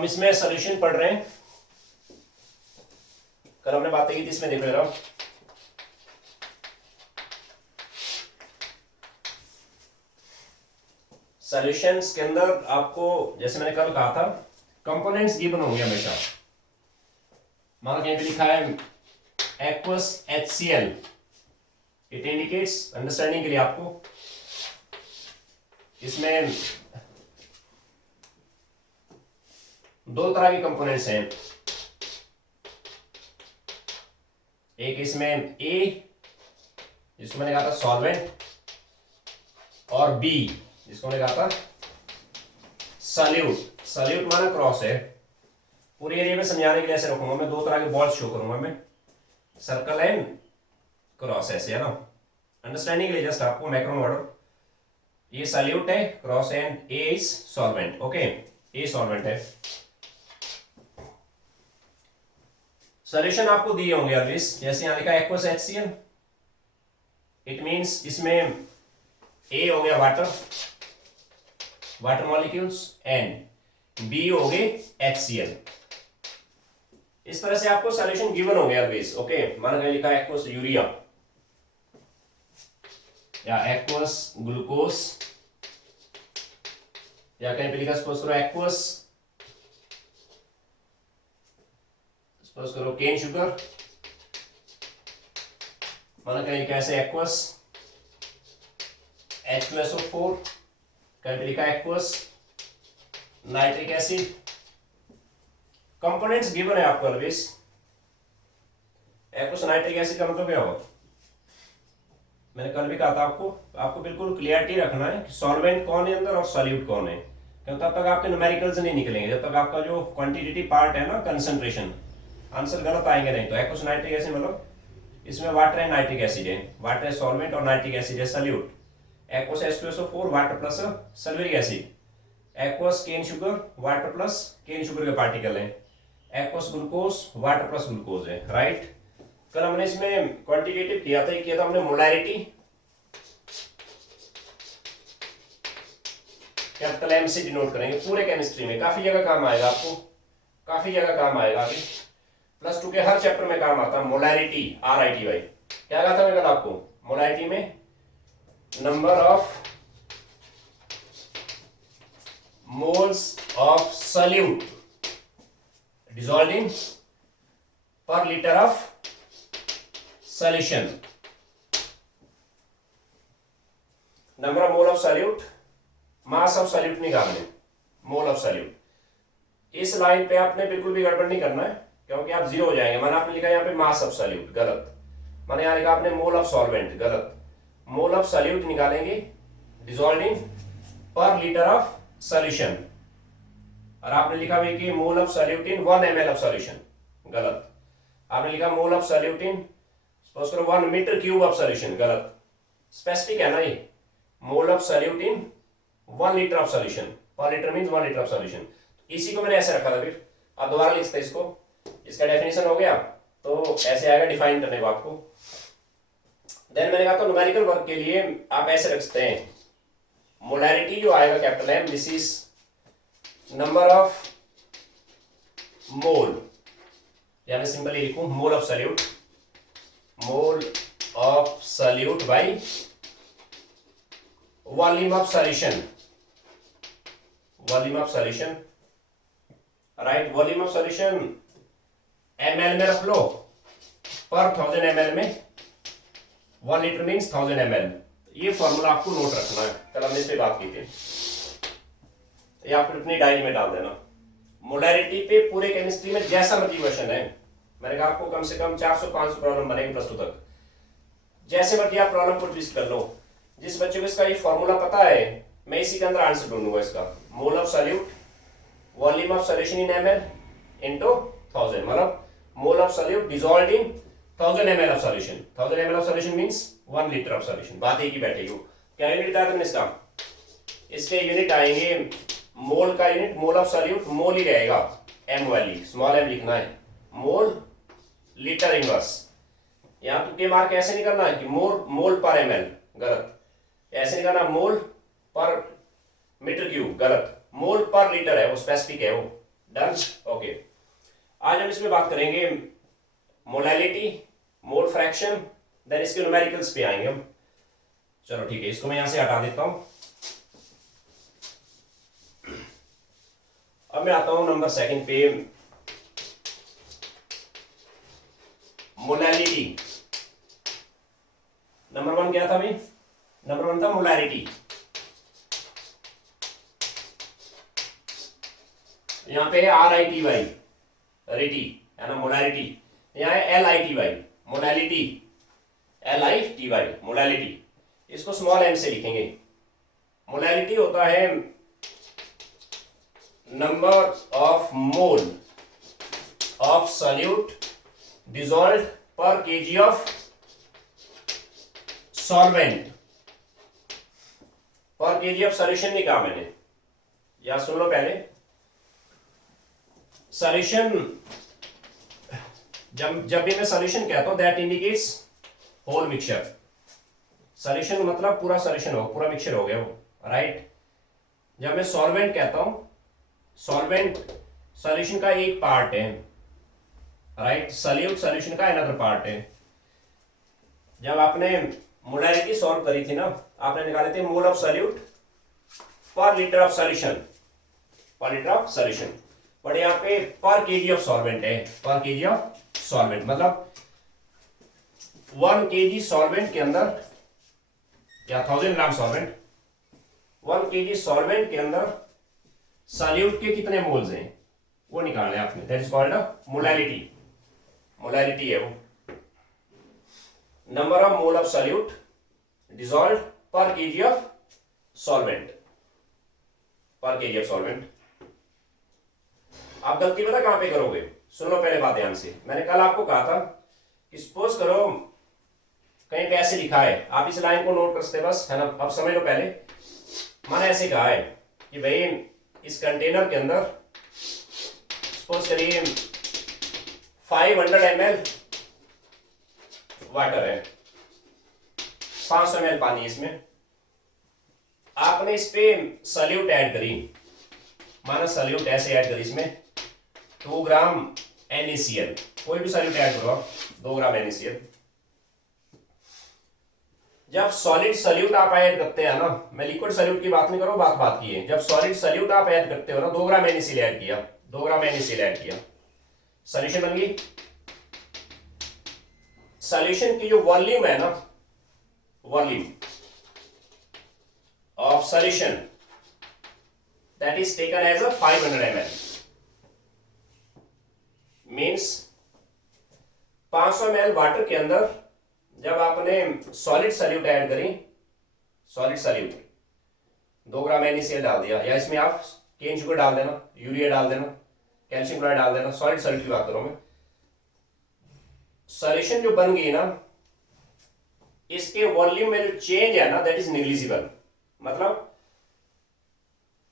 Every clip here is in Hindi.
हम इसमें सॉल्यूशन पढ़ रहे हैं। कल हमने बातें की थी, इसमें देख रहा हूं सॉल्यूशंस के अंदर आपको, जैसे मैंने कल कहा था, कंपोनेंट्स गिवन होंगे हमेशा। मान कहीं पे लिखा है aqueous HCl, it indicates understanding के लिए आपको इसमें दो तरह के कंपोनेंट्स हैं। एक इसमें A, जिसको मैंने कहा था सॉल्वेंट, और B, जिसको मैंने कहा था सॉल्यूट। सॉल्यूट माना क्रॉस है। पूरे एरिया में समझाने के लिए ऐसे रखूंगा मैं, दो तरह के बॉल्स शो करूंगा मैं, सर्कल एंड क्रॉस, ऐसे है ना, अंडरस्टैंडिंग के लिए जस्ट आपको मैक्रो मॉडल। ये सॉल्यूट है, cross and A is solvent. Okay, a solvent है। सॉल्यूशन आपको दिए होंगे ऑलवेज, जैसे यहां लिखा एक्वस HCl, इट मींस इसमें ए हो गया water, water molecules, and B हो गए HCl। इस तरह से आपको सॉल्यूशन गिवन होंगे ऑलवेज। ओके, माना गया लिखा एक्वस यूरिया या एक्वस ग्लूकोज, या कहीं पे लिखा सपोज करो एक्वस, सपोज करो केन शुगर, माना कहीं लिखा ऐसे एक्वस H2SO4, कहीं पे लिखा aqueous nitric acid. Components given है आपको ऑलवेज। एक्वस नाइट्रिक एसिड का मतलब क्या होगा, मैंने कल भी कहा था आपको बिल्कुल क्लियरिटी रखना है कि सॉल्वेंट कौन है अंदर और सॉल्यूट कौन है, क्योंकि तब तक आपके न्यूमेरिकल्स नहीं निकलेंगे जब तक आपका जो क्वांटिटेटिव पार्ट है ना, कंसंट्रेशन, आंसर गलत आएंगे नहीं। तो एक्वस नाइट्रिक एसिड मतलब इसमें वाटर एंड नाइट्रिक एसिड है, वाटर है सॉल्वेंट और नाइट्रिक एसिड है solute. Aqueous H2SO4 water plus sulphuric acid, aqueous cane sugar water plus cane sugar के पार्टिकल है, aqueous glucose water plus glucose है, राइट। कल हमने इसमें क्वांटिटेटिव किया था, किया था हमने मोलैरिटी, कैपिटल M से डिनोट करेंगे पूरे केमिस्ट्री में, काफी जगह काम आएगा आपको, काफी जगह काम आएगा। अभी +2 के हर चैप्टर में काम आता है मोलैरिटी, RITY। क्या कहा था मैं कल आपको, मोलैरिटी में number of moles of solute dissolved in per liter of solution, number of mole of solute, mass of solute निकालने, मोल ऑफ सॉल्यूट। इस लाइन पे आपने बिल्कुल भी गड़बड़ नहीं करना है, क्योंकि आप जीरो हो जाएंगे। माना आपने लिखा यहाँ पे मास ऑफ सॉल्यूट, गलत। माने यहाँ लिखा आपने मोल ऑफ सॉल्वेंट, गलत। मोल ऑफ सॉल्यूट निकालेंगे dissolved in per litre of solution, और आपने लिखा भी कि mole of solute in 1 ml of solution, गलत। आपने लिखा mole of solute in suppose करो 1 मीटर क्यूब ऑफ सॉल्यूशन, गलत। स्पेसिफिक है ना ये, mole of solute in 1 litre of solution, per litre means 1 litre of solution. इसी को मैंने ऐसे रखा था, फिर आप दोबारा लिखते इसको, इसका डेफिनेशन हो गया तो ऐसे आएगा डिफाइन करने को आपको। देन मैंने कहा था न्यूमेरिकल वर्क के लिए आप ऐसे रख सकते हैं, मोलैरिटी जो आएगा capital M, this is number of मोल, या मैं सिंपली लिखूं मोल of solute, mole of solute by volume of solution, volume of solution, right. Volume of solution ml में रख लो, पर 1000 ml में 1 लीटर मीन्स 1000 ml। ये फॉर्मूला आपको नोट रखना है, कल हमने इस पे बात की थी, ये आप अपनी डायरी में डाल देना। मोलैरिटी पे पूरे केमिस्ट्री में जैसा मर्जी क्वेश्चन है, मैंने कहा आपको कम से कम 400-500 प्रॉब्लम बनेगी प्लस 2 तक, जैसे मर्जी आप प्रॉब्लम को ट्विस्ट कर लो। जिस बच्चे को इसका ये फॉर्मूला पता है, मैं इसी के अंदर आंसर ढूंढूंगा इसका। मोल of solute, volume of solution in ml into 1000, मतलब मोल of solute dissolved in 1000 ml of solution. 1000 ml of solution means 1 litre of solution. बात एक ही बैठेगी। क्या यूनिट आता है इसका, इसके यूनिट आएंगे, मोल का यूनिट, मोल ऑफ सॉल्यूट मोल ही रहेगा, MOL, स्मॉल m लिखना है, मोल लीटर इनवर्स। यहां तुक्के मार के ऐसे नहीं करना है कि मोल पर ml, गलत। ऐसे नहीं करना मोल पर मीटर क्यूब, गलत। मोल पर लीटर है, वो स्पेसिफिक है, वो डन, ओके। आज हम इसमें बात करेंगे मोलैलिटी, मोल फ्रैक्शन, देन इसके न्यूमेरिकल्स पे आएंगे हम। चलो ठीक है, इसको मैं यहां से हटा देता हूं। अब मैं आता हूं नंबर सेकंड पे, मोलैलिटी। नंबर वन क्या था भाई? नंबर वन था मोलैलिटी। यहां पे RITY, रिटी है ना, मोलैलिटी। यहां है LITY, मोलैलिटी, LITY, मोलैलिटी। इसको स्मॉल m से लिखेंगे। मोलैलिटी होता है number of mole of solute dissolved per KG of solvent. पर केजी ऑफ सॉल्यूशन नहीं कहा मैंने, या सुन लो पहले। सॉल्यूशन, जब भी मैं सॉल्यूशन कहता हूं that indicates whole mixture. Solution मतलब पूरा सॉल्यूशन हो, पूरा मिक्सचर हो गया वो, राइट। जब मैं सॉल्वेंट कहता हूं, सॉल्वेंट सॉल्यूशन का एक पार्ट है, राइट। सॉल्यूट सॉल्यूशन का अनदर पार्ट है। जब आपने मोलैलिटी सॉल्व करी थी ना, आपने निकाले थे मोल ऑफ सॉल्यूट पर litre of solution, per litre of solution. But यहाँ पे पर केजी ऑफ सॉल्वेंट है, पर केजी ऑफ सॉल्वेंट मतलब 1 kg सॉल्वेंट के अंदर, या 1000 ग्राम सॉल्वेंट, 1 kg सॉल्वेंट के अंदर सॉल्यूट के कितने मोल्स हैं वो निकालना है आपने। That is called molality. Molality है वो number of mole of solute dissolved per KG of solvent, पर केजी ऑफ सॉल्वेंट। आप गलती पता कहां पे करोगे? सुन लो पहले बात ध्यान से। मैंने कल आपको कहा था कि सपोज करो कहीं पे ऐसे लिखा है, आप इस लाइन को नोट कर सकते बस, है ना। अब समझ लो पहले। मैंने ऐसे कहा है कि भाई इस कंटेनर के अंदर सपोज करिए 500 ml वाटर है, 500 ml पानी इसमें। आपने इस पे सॉल्यूट ऐड करी, माना सॉल्यूट ऐसे ऐड करी इसमें 2 ग्राम NaCl, कोई भी सॉल्यूट ऐड करो, 2 ग्राम NaCl। जब सॉलिड सॉल्यूट आप ऐड करते हैं ना, मैं लिक्विड सॉल्यूट की बात नहीं कर रहा हूं, बात की है। जब सॉलिड सॉल्यूट आप ऐड करते हो ना, 2 ग्राम NaCl ऐड किया, 2 ग्राम NaCl ऐड किया, सॉल्यूशन बन गई। सॉल्यूशन की जो वॉल्यूम है ना, volume of solution that is taken as a 500 ml, means 500 ml water के अंदर जब आपने सॉलिड सॉल्यूट ऐड करी, सॉलिड सॉल्यूट 2 ग्राम NaCl डाल दिया, या इसमें आप केन शुगर डाल देना, यूरिया डाल देना, कैल्शियम क्लोराइड डाल देना, सॉलिड सॉल्यूट की बात करूं मैं। सॉल्यूशन जो बन गई ना, इसके वॉल्यूम में जो चेंज है ना दैट इज नेग्लिजिबल। मतलब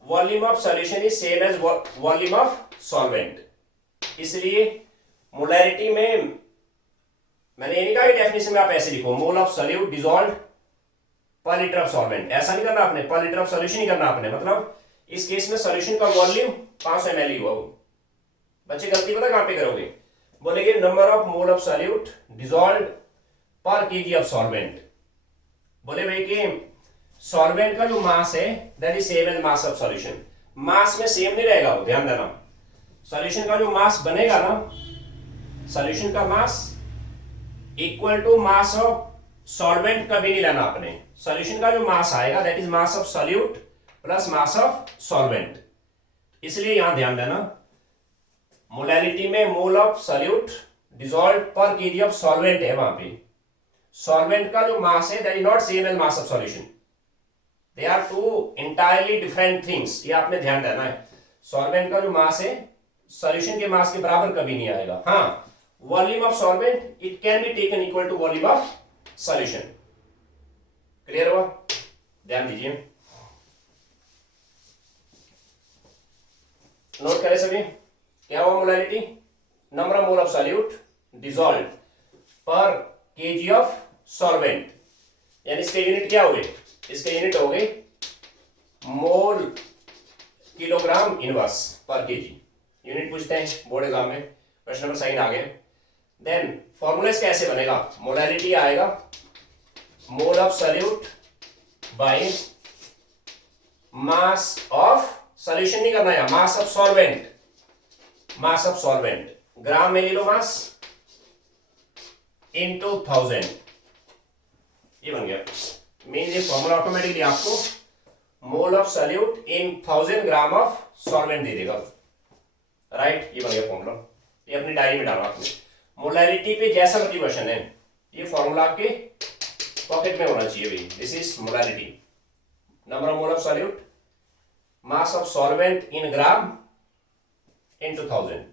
volume of solution is same as volume of solvent. इसलिए मोलैलिटी में मैंने ये नहीं कहा कि डेफिनेशन में आप ऐसे लिखो मोल ऑफ सॉल्यूट डिसॉल्व्ड पर लीटर ऑफ सॉल्वेंट, ऐसा नहीं करना आपने, पर लीटर ऑफ सॉल्यूशन ही करना आपने। मतलब इस केस में सॉल्यूशन का वॉल्यूम 500 ml ही हुआ वो। बच्चे गलती पता कहां पे करोगे? बोलेंगे number of mole of solute dissolved per KG of solvent. बोले भाई कि सॉल्वेंट का जो मास है that is same as mass of solution. Mass में सेम नहीं रहेगा वो, ध्यान देना। सॉल्यूशन का जो मास बनेगा ना, सॉल्यूशन का mass equal to mass of solvent कभी नहीं लेना आपने। सॉल्यूशन का जो मास आएगा that is mass of solute plus mass of solvent. इसलिए यहां ध्यान देना, मोलैलिटी में mole of solute dissolved per KG of solvent है, वहां पे सॉल्वेंट का जो मास है that is not same as mass of solution. They are two entirely different things, ये आपने ध्यान देना है। सॉल्वेंट का जो मास है सॉल्यूशन के मास के बराबर कभी नहीं आएगा। हाँ, volume of solvent it can be taken equal to volume of solution. Clear हुआ? ध्यान दीजिए, नोट करें सभी। क्या हुआ molality? Number of mole of solute dissolved per KG of solvent, यानी इसके यूनिट क्या हो गए? इसके यूनिट हो गए mole kilogram inverse per KG, unit पूछते हैं बोर्ड एग्जाम में, क्वेश्चन नंबर साइन आ गए। देन फॉर्मूला कैसे बनेगा, मोलैलिटी आएगा mole of solute by mass of, solution नहीं करना है, mass of solvent, mass of solvent gram में ले लो मास इनटू 1000, ये बन गया। मीन ये फॉर्मूला ऑटोमेटिकली आपको mole of solute in 1000 gram of solvent दे देगा, राइट। ये बन गया फॉर्मूला, ये अपनी डायरी में डाला आपने। मोलैलिटी पे जैसा मर्जी क्वेश्चन है, ये फॉर्मूला आपके पॉकेट में होना चाहिए भाई। This is molality, number of mole of solute, mass of solvent in gram into 1000।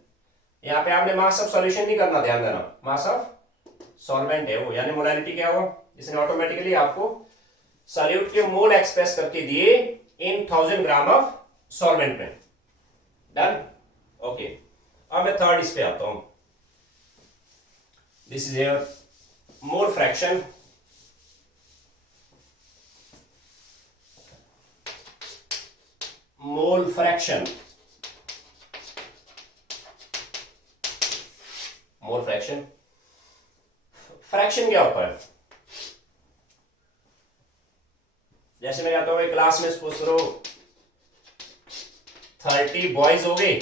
यहाँ पे आपने मास ऑफ सॉल्यूशन नहीं करना, ध्यान देना, मास ऑफ सॉल्वेंट है वो, यानी मोलैलिटी क्या हुआ, इसने ऑटोमेटिकली आपको सॉल्यूट के मोल एक्सप्रेस करके दिए इन 1000 ग्राम ऑफ सॉल्वेंट में। Done, okay. अब मैं थर्ड इस पे आता हूं। This is your mole fraction, mole fraction, mole fraction. Fraction क्या होता है, जैसे मैं कहता हूं क्लास में सपोज करो 30 बॉयज हो गए,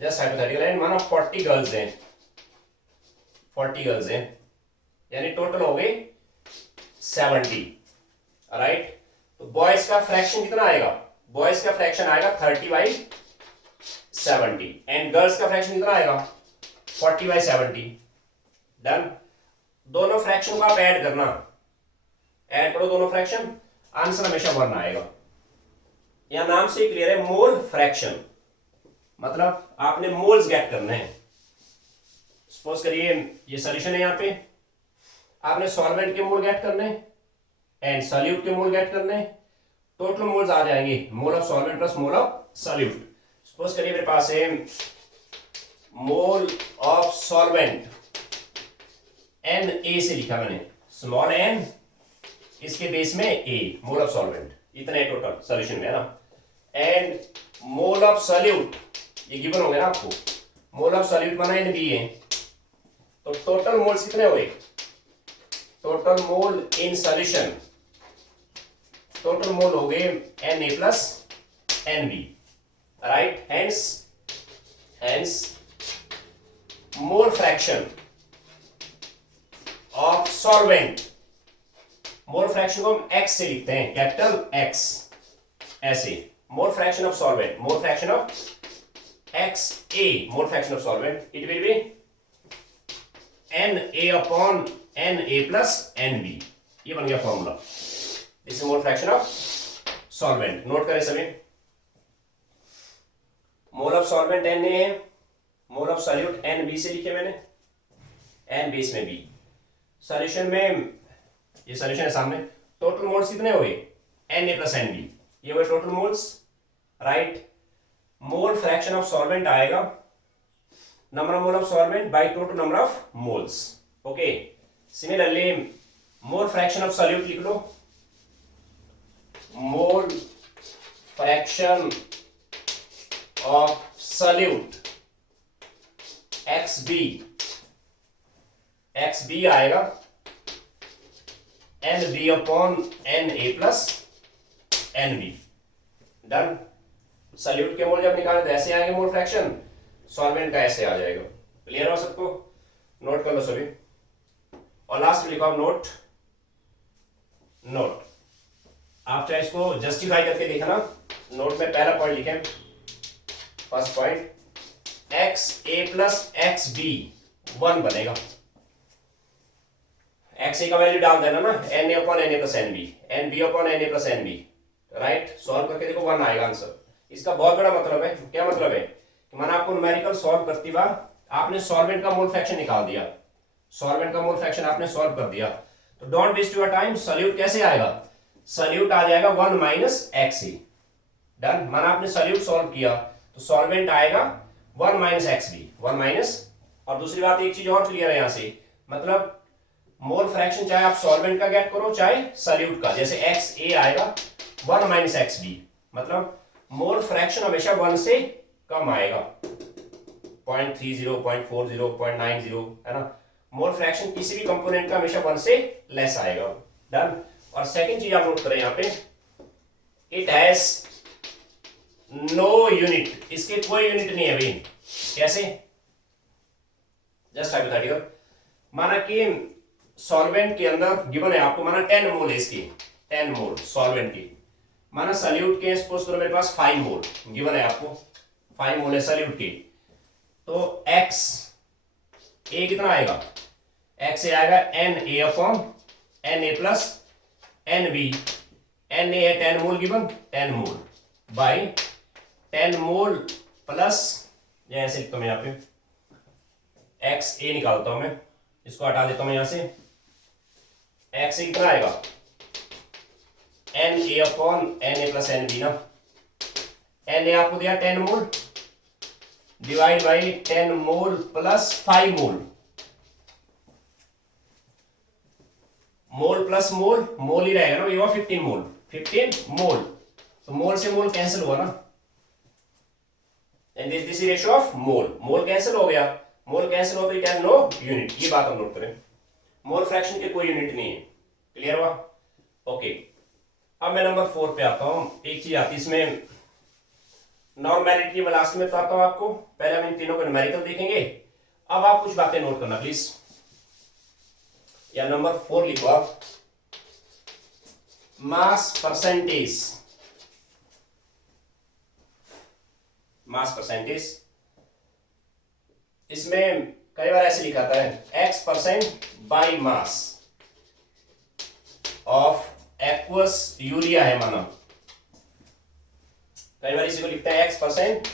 just hypothetical, and one of 40 girls हैं, 40 गर्ल्स हैं, यानी टोटल हो गए 70, राइट। तो बॉयज का फ्रैक्शन कितना आएगा, बॉयज का फ्रैक्शन आएगा 30/70 एंड गर्ल्स का फ्रैक्शन कितना आएगा 40/70। डन, दोनों फ्रैक्शन को आप ऐड करना, ऐड करो दोनों फ्रैक्शन, आंसर हमेशा 1 आएगा। यह नाम से क्लियर है, मोल फ्रैक्शन मतलब आपने मोल्स गेट करने हैं। सपोज करिए ये सॉल्यूशन है, यहां पे आपने सॉल्वेंट के मोल गेट करने एंड सॉल्यूट के मोल गेट करने, टोटल मोल्स आ जाएंगे मोल of solvent plus mole of solute. Suppose करिए मेरे पास है मोल ऑफ सॉल्वेंट Na से लिखा मैंने, स्मॉल n, इसके बेस में A, मोल ऑफ सॉल्वेंट, इतने टोटल सॉल्यूशन में है ना। एंड मोल ऑफ सॉल्यूट ये गिवन होंगे ना आपको, मोल ऑफ सॉल्यूट माना NB है, तो टोटल मोल्स कितने हुए, total mole in solution, total mole हो गए Na plus NB, right. Hence mole fraction of solvent, mole fraction को हम x से लिखते हैं, कैपिटल X, ऐसे। मोल fraction of solvent, mole fraction of XA, mole fraction of solvent, it will be Na upon Na plus NB, ये बन गया formula. This is mole fraction of solvent, note करें सभी। मोल ऑफ सॉल्वेंट Na है, मोल ऑफ सॉल्यूट NB से लिखे मैंने, N बेस में B। सॉल्यूशन में ये सॉल्यूशन है सामने, टोटल मोल्स कितने हुए Na प्लस NB, ये हुए total moles, right. Mole fraction of solvent आएगा number of mole of solvent by total number of moles, okay. Similarly mole fraction of solute लिख लो, mole fraction of solute XB आएगा NB upon Na plus NB। Done, solute के मोल जब निकाले तो ऐसे आएंगे मोल फ्रैक्शन, सॉल्वेंट का ऐसे आ जाएगा। क्लियर हो सबको, नोट कर लो सभी। और लास्ट में लिखो आप नोट आप चाहे इसको जस्टिफाई करके देखना। नोट में पहला पॉइंट लिखे, first point, XA plus XB 1 बनेगा, XA का वैल्यू डाल देना ना, Na upon Na plus NB, NB upon Na plus NB, right. Solve करके देखो 1 आएगा आंसर। इसका बहुत बड़ा मतलब है, क्या मतलब है कि मैंने आपको न्यूमेरिकल सॉल्व करते वक्त आपने सॉल्वेंट का मोल फ्रैक्शन निकाल दिया, सॉल्वेंट का मोल फ्रैक्शन आपने सॉल्व कर दिया, तो don't waste your time. Solute कैसे आएगा, सॉल्यूट आ जाएगा 1 माइनस XA। डन, मैंने आपने सॉल्यूट सॉल्व किया तो सॉल्वेंट आएगा 1 माइनस XB, 1 माइनस। और दूसरी बात एक चीज और क्लियर है यहां से, मतलब मोल फ्रैक्शन चाहे आप सॉल्वेंट का गेट करो चाहे सॉल्यूट का, जैसे XA आएगा 1 माइनस XB, मतलब मोल फ्रैक्शन हमेशा 1 से कम आएगा, 0.30, 0.40, 0.90, है ना। मोल फ्रैक्शन किसी भी कंपोनेंट का हमेशा 1 से लेस आएगा। डन। और सेकंड चीज आप नोट करें यहाँ पे, इट हैज नो यूनिट, इसके कोई यूनिट नहीं है भाई। कैसे? जस्ट हाइपोथेटिकल, माना कि सॉल्वेंट के अंदर गिवन है आपको, माना 10 मोल है इसकी, 10 मोल सॉल्वेंट की। माना सल्यूट के सपोज करो मेरे पास 5 मोल गिवन है आपको, 5 मोल है सल्यूट की। तो एक्स ए कितना आएगा? एक्स ए आएगा N A upon N A plus N B. N A है 10 mole given, 10 mole by 10 mole plus, ऐसे लिखता हूं यहाँ पे, एक्स ए निकालता हूं मैं, इसको हटा देता हूं यहां से। एक्स ए कितना आएगा? N A upon N A plus N B ना। एन ए आपको दिया 10 mole divide by 10 mole plus 5 mole. Mole plus mole, mole ही रहेगा ना, ये हुआ 15 मोल, 15 मोल। तो मोल से मोल कैंसिल हुआ ना, and this ratio of mole, mole cancel हो गया। मोल कैंसिल हो तो इट हैज नो यूनिट, ये बात हम नोट करें। मोल फ्रैक्शन के कोई यूनिट नहीं है। क्लियर हुआ? ओके। अब मैं नंबर 4 पे आता हूं। एक चीज आती है इसमें, नॉर्मेलिटी में लास्ट में तो आता हूं आपको। पहले हम इन तीनों को न्यूमेरिकल देखेंगे, अब आप कुछ बातें नोट करना प्लीज। या नंबर 4 लिखो आप, मास परसेंटेज। मास परसेंटेज, इसमें कई बार ऐसे लिखा था x% by mass of aqueous urea है माना। कई बार इसी को लिखता है x%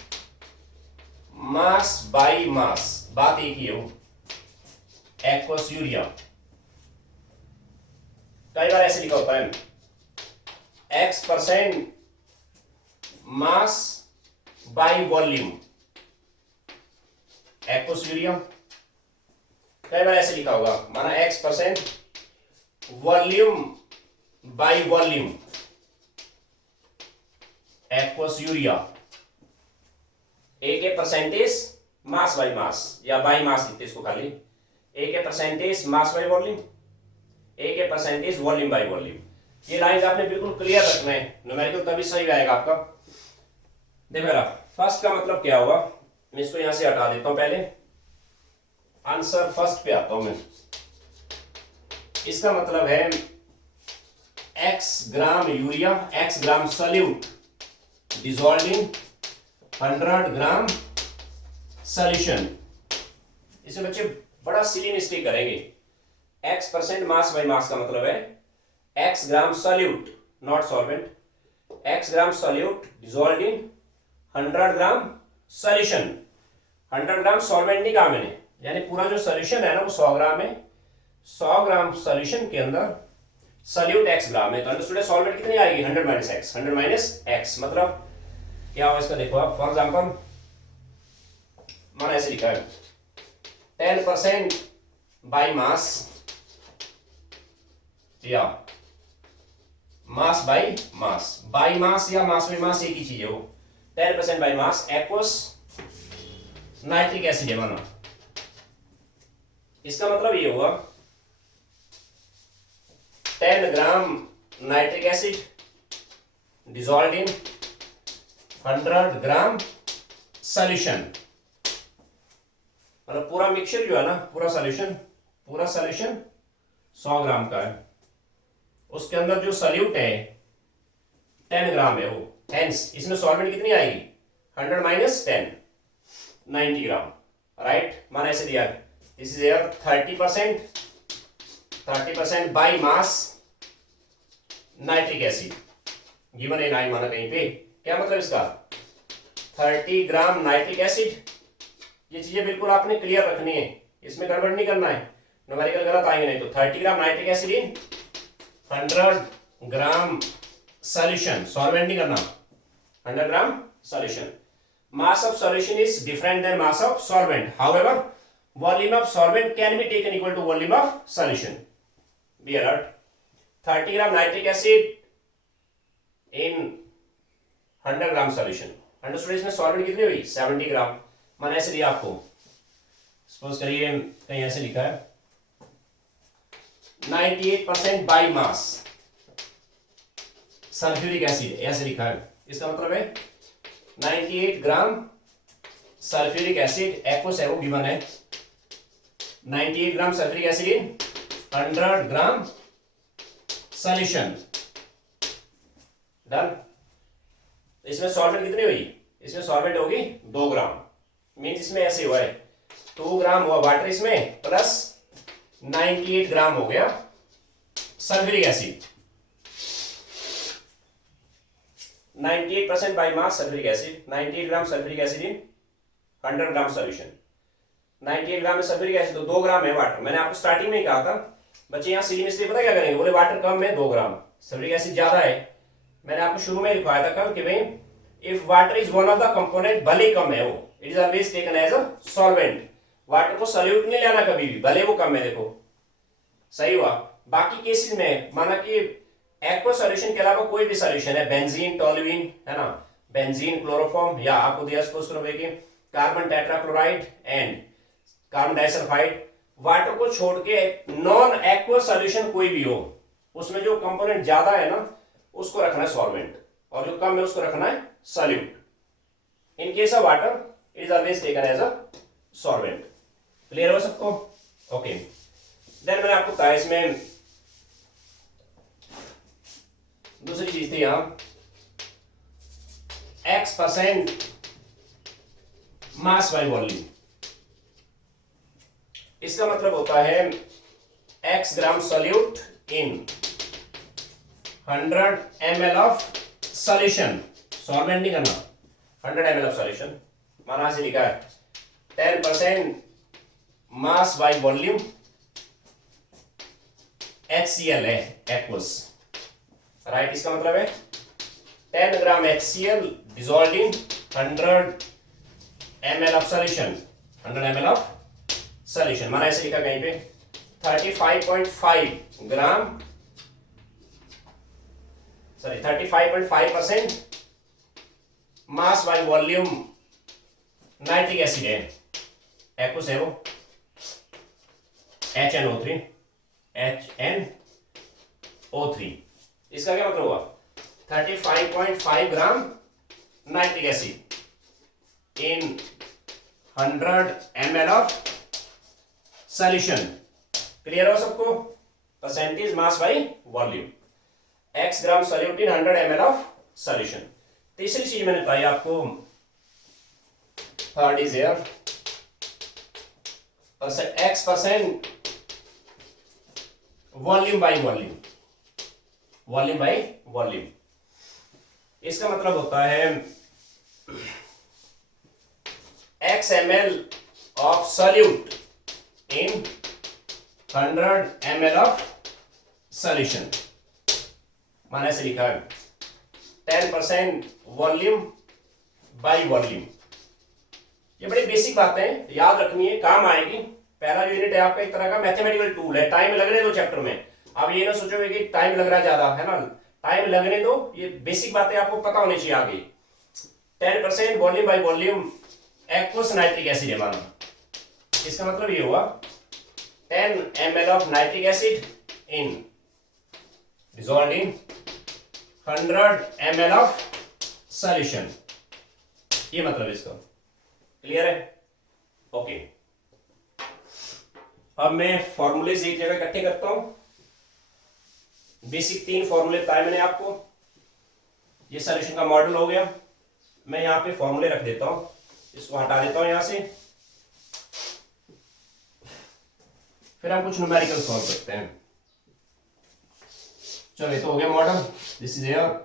मास बाई मास, बात एक ही हो, एक्वस यूरिया। कई बार ऐसे लिखा होता है x% mass by volume, aqueous urea. कई बार ऐसे लिखा होगा, माना x% volume by volume, aqueous urea. एक है परसेंटेज मास बाई मास, या बाई मास लिखते इसको खाली। एक है परसेंटेज मास बाई वॉल्यूम, एक है परसेंटेज वॉल्यूम बाई वॉल्यूम। ये लाइन आपने बिल्कुल क्लियर रखना है, न्यूमेरिकल तभी सही आएगा आपका। देखो मेरा फर्स्ट का मतलब क्या होगा, मैं इसको यहां से हटा देता हूं पहले, आंसर फर्स्ट पे आता हूं मैं। इसका मतलब है x gram urea, x gram solute dissolved in 100 gram solution. इसमें बच्चे बड़ा सिली मिस्टेक करेंगे। x% मास बाई मास का मतलब है x gram solute, not solvent, x gram solute dissolved in 100 gram solution. 100 gram solvent नहीं कहा मैंने, यानी पूरा जो सॉल्यूशन है ना वो 100 ग्राम है। 100 ग्राम सॉल्यूशन के अंदर सॉल्यूट x ग्राम है, तो अंडरस्टूड है सॉल्वेंट कितनी आएगी? 100 माइनस एक्स, 100 माइनस एक्स। मतलब क्या हो इसका, देखो आप फॉर एग्जांपल माना ऐसे लिखा है 10% बाई मास, या mass by mass, by mass या मास बाई मास एक ही चीज है वो। 10% by mass aqueous nitric acid है माना। इसका मतलब ये हुआ 10 gram nitric acid dissolved in 100 gram solution. मतलब पूरा मिक्सचर जो है ना, पूरा सॉल्यूशन 100 ग्राम का है, उसके अंदर जो सॉल्यूट है 10 ग्राम है वो। हेंस इसमें सॉल्वेंट कितनी आएगी? 100 माइनस 10, 90 ग्राम। राइट, माना ऐसे दिया, this is air 30% by mass nitric acid given है 9 माना कहीं पे। क्या मतलब इसका? 30 ग्राम नाइट्रिक एसिड। ये चीजें बिल्कुल आपने क्लियर रखनी है, इसमें गड़बड़ नहीं करना है, न्यूमेरिकल गलत आएंगे नहीं तो। 30 gram nitric acid in 100 gram solution, solvent नहीं करना, 100 gram solution. Mass of solution is different than mass of solvent. However, volume of solvent can be taken equal to volume of solution. Be alert. 30 gram nitric acid in 100 gram solution. Understood? इसमें solvent कितनी हुई? 70 ग्राम। मैंने ऐसे दिया आपको, सपोज करिए कहीं ऐसे लिखा है 98% बाई मास सल्फ्यूरिक एसिड, ऐसे लिखा है। इसका मतलब है 98 ग्राम सल्फ्यूरिक एसिड, एक्वस है वो गिवन है, 98 gram sulphuric acid in 100 gram solution. Done. इसमें सॉल्वेंट कितनी हुई, इसमें सॉल्वेंट होगी 2 ग्राम, मीन्स इसमें ऐसे हुआ है 2 ग्राम हुआ वाटर इसमें प्लस 98 ग्राम हो गया sulphuric acid. 98% by mass sulphuric acid, 98 gram sulphuric acid in 100 gram solution. 98 ग्राम में सल्फ्यूरिक एसिड तो 2 ग्राम है वाटर। मैंने आपको स्टार्टिंग में ही कहा था बच्चे, यहाँ सिली मिस्त्री पता क्या करेंगे, बोले वाटर कम है 2 ग्राम, सल्फ्यूरिक एसिड ज्यादा है। मैंने आपको शुरू में लिखवाया था कल कि भाई if water is one of the component, भले कम है वो, it is always taken as a solvent. Water को सॉल्यूट नहीं लेना कभी भी, भले वो कम है। देखो सही हुआ। बाकी केसेस में माना कि एक्वा सॉल्यूशन के अलावा कोई भी सॉल्यूशन है, बेंजीन, टोल्यूइन है ना, बेंजीन, क्लोरोफॉर्म, या आपको दिया सपोज करो कि carbon tetrachloride and carbon disulphide, water को छोड़ के नॉन एक्वा सॉल्यूशन कोई भी हो, उसमें जो कंपोनेंट ज्यादा है ना उसको रखना है सॉल्वेंट, और जो कम है उसको रखना है solute. In case of water it is always taken as a solvent. Clear हो सबको? ओके। देन मैंने आपको बताया इसमें दूसरी चीज थी यहां X% मास बाय वॉल्यूम। इसका मतलब होता है X gram solute in 100 ml of solution, solvent नहीं करना, 100 ml ऑफ सॉल्यूशन। माना से लिखा है 10% मास बाय वॉल्यूम, HCl है एक्वस, राइट। इसका मतलब है 10 ग्राम HCl dissolved in 100 ml of solution, 100 ml of solution। माना ऐसे लिखा कहीं पे 35.5 gram, sorry 35.5% mass by volume nitric acid है, एक्वस है वो, HNO3, HNO3। इसका क्या मतलब हुआ 35.5 gram nitric acid in 100 ml of solution. Clear हो सबको? Percentage mass by volume, x gram solute in 100 ml of solution. तीसरी चीज मैंने बताई आपको, third is here X% volume by volume, volume by volume. इसका मतलब होता है x ml of solute in 100 ml of solution. माना ऐसे लिखा है 10% वॉल्यूम बाय वॉल्यूम। ये बड़ी बेसिक बातें हैं, याद रखनी है, काम आएगी। पहला जो यूनिट है आपका एक तरह का मैथमेटिकल टूल है, टाइम लगने दो चैप्टर में। अब ये ना सोचोगे कि टाइम लग रहा ज्यादा है ना, टाइम लगने दो, ये बेसिक बातें आपको पता होनी चाहिए आगे। 10% volume by volume aqueous nitric acid है माना, इसका मतलब ये हुआ 10 ml of nitric acid in dissolved in 100 ml of solution, ये मतलब इसका। क्लियर है? ओके। अब मैं फॉर्मूले एक जगह इकट्ठे करता हूं। बेसिक 3 फॉर्मूले बताए मैंने आपको। ये सॉल्यूशन का मॉडल हो गया। मैं यहां पे फॉर्मूले रख देता हूं, इसको हटा देता हूं यहां से, फिर हम कुछ न्यूमेरिकल सॉल्व करते हैं। चलो ये तो हो गया model. This is air,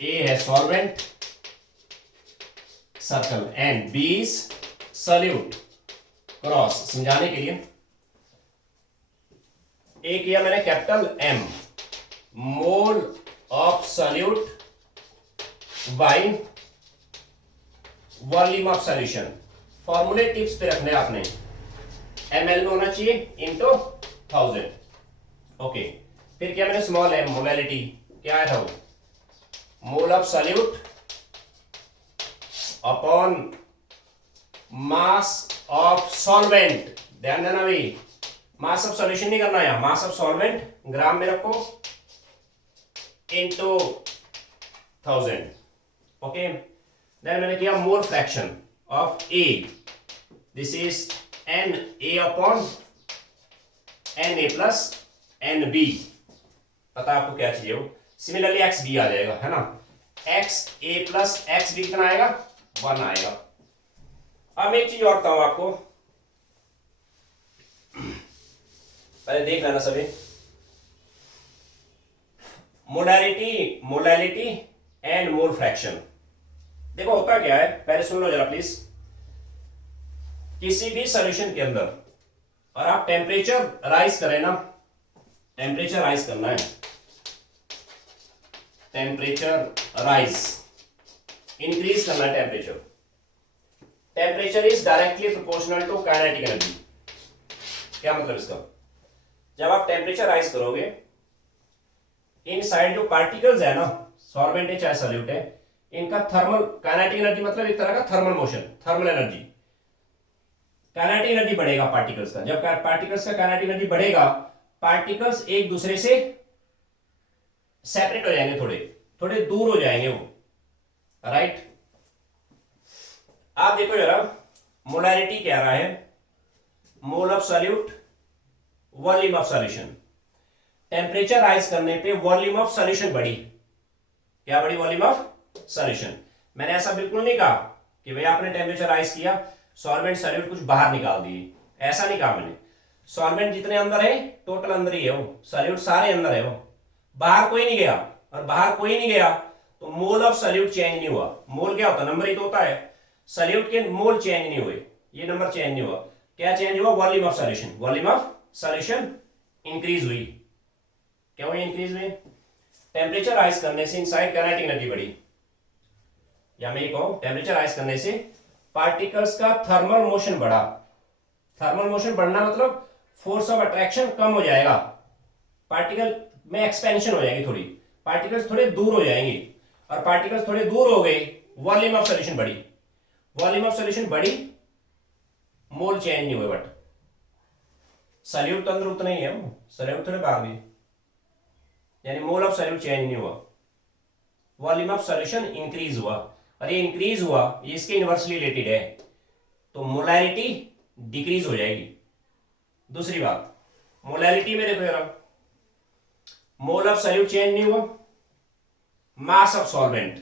A है solvent circle and B is solute cross. समझाने के लिए ए किया मैंने capital M, mole of solute by volume of solution. फॉर्मूले टिप्स पे रखने आपने, ml में होना चाहिए इनटू 1000। ओके। फिर क्या मैंने स्मॉल m, मोलैलिटी क्या है वो, मोल of solute upon mass of solvent. ध्यान देना भाई, मास ऑफ सॉल्यूशन नहीं करना है, मास ऑफ सॉल्वेंट ग्राम में रखो इनटू 1000। ओके, देन मैंने किया mole fraction of A, this is N A upon N A plus N B. पता आपको क्या चाहिए वो। सिमिलरली एक्स बी आ जाएगा, है ना, एक्स ए प्लस एक्स बी कितना आएगा, 1 आएगा। अब एक चीज और बताऊं आपको, पहले देख लेना सभी, मोलैलिटी एंड मोल फ्रैक्शन। देखो होता क्या है, पहले सुन लो जरा प्लीज। किसी भी सॉल्यूशन के अंदर और आप टेम्परेचर राइज करें ना, टेम्परेचर राइज करना है, टेम्परेचर राइज, इंक्रीज करना है temperature. Temperature is directly proportional to kinetic energy. क्या मतलब इसका, जब आप टेम्परेचर राइज करोगे, इनसाइड जो पार्टिकल्स है ना, सॉल्वेंट है चाहे सॉल्यूट है, इनका थर्मल, काइनेटिक एनर्जी मतलब एक तरह का thermal motion, thermal energy, kinetic energy बढ़ेगा पार्टिकल्स का। जब पार्टिकल्स का काइनेटिक एनर्जी बढ़ेगा, पार्टिकल्स एक दूसरे से सेपरेट हो जाएंगे, थोड़े थोड़े दूर हो जाएंगे वो, राइट। आप देखो जरा, मोलैरिटी क्या रहा है, मोल of solute, volume of solution. Temperature rise करने पे वॉल्यूम ऑफ सॉल्यूशन बढ़ी, क्या बढ़ी, वॉल्यूम ऑफ सॉल्यूशन। मैंने ऐसा बिल्कुल नहीं कहा कि भाई आपने टेम्परेचर राइज किया, सॉल्वेंट सॉल्यूट कुछ बाहर निकाल दिए, ऐसा नहीं कहा मैंने। सॉल्वेंट जितने अंदर है टोटल अंदर ही है वो, सॉल्यूट सारे अंदर है वो, बाहर कोई नहीं गया। और बाहर कोई नहीं गया तो मोल ऑफ सॉल्यूट चेंज नहीं हुआ। मोल क्या होता है, नंबर ही तो होता है, सॉल्यूट के मोल चेंज नहीं हुए, ये नंबर चेंज नहीं हुआ। क्या चेंज हुआ, volume of solution, volume of solution increase हुई। क्या हुई, इंक्रीज हुई। टेम्परेचर राइज करने से इनसाइड काइनेटिक एनर्जी बढ़ी, या मैं कहूं टेम्परेचर राइज करने से पार्टिकल्स का थर्मल मोशन बढ़ा। थर्मल मोशन बढ़ना मतलब फोर्स ऑफ अट्रैक्शन कम हो जाएगा, पार्टिकल में एक्सपेंशन हो जाएगी थोड़ी, पार्टिकल्स थोड़े दूर हो जाएंगे, और पार्टिकल्स थोड़े दूर हो गए, वॉल्यूम ऑफ सॉल्यूशन बढ़ी। वॉल्यूम ऑफ सॉल्यूशन बढ़ी, मोल चेंज नहीं हुए, बट सॉल्यूट तो अंदर उतना ही है, वो सॉल्यूट थोड़े बाहर भी, यानी मोल ऑफ सॉल्यूट चेंज नहीं हुआ, वॉल्यूम ऑफ सॉल्यूशन इंक्रीज हुआ। और ये इंक्रीज हुआ, ये इसके इनवर्सली रिलेटेड है, तो मोलैरिटी डिक्रीज हो जाएगी। दूसरी बात, मोलैरिटी में देखो जरा, मोल ऑफ सॉल्यूट चेंज नहीं हुआ, मास ऑफ सॉल्वेंट,